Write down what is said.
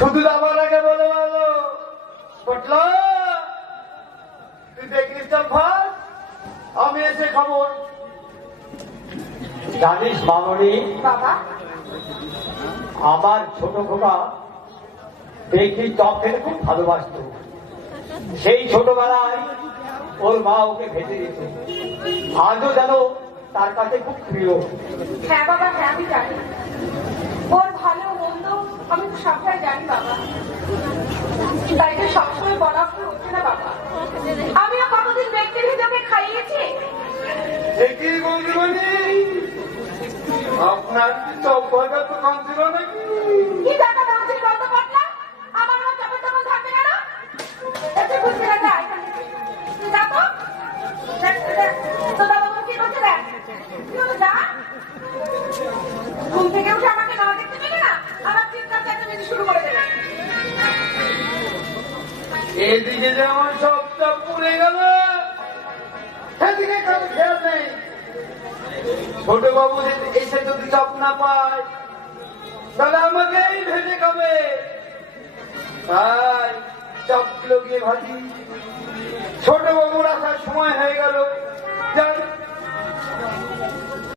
শুধু যাবার আগে বলে ভালো পটলা, তুই দেখিস ভাত, আমি এসে খবর। জানিস মামনি, বাবা, আমার ছোট খোকা দেখি চপ খেতে খুব ভালোবাসত। সেই ছোটবেলায় ওর মা ওকে ভেজে দিয়েছে, আজও যেন তার কাছে খুব প্রিয়। হ্যাঁ বাবা, হ্যাঁ আমি জানি ওর ভালো মন্দ আমি তো সবটাই জানি বাবা। তাই তো সবসময় বলা হচ্ছে না বাবা। আমিও কতদিন দেখতে ভিতরে খাইয়েছি। দেখি বন্ধুমণি, আপনার কি চপ ভাজা তো কম ছিল নাকি? কি টাকা দাঁড়িয়ে বলতে পারলাম, আমার আমার চাপের দোকান থাকবে কেন? এসে বুঝতে না এখান থেকে তুই যা তো। তো দাদা কি করছে দেখ, কি হলো যা। ঘুম থেকে উঠে আমাকে না দেখতে পেলে না, আমার চিন্তার চাইতে বেশি শুরু করে দেবে। এদিকে যে আমার সবটা পুড়ে গেল, সেদিকে কারো খেয়াল নেই। ছোট বাবু এসে যদি চপ না পায় তাহলে আমাকেই ভেজে খাবে। তাই চপগুলো গিয়ে ভাজি। ছোট বাবুর আসার সময় হয়ে গেল। যাই।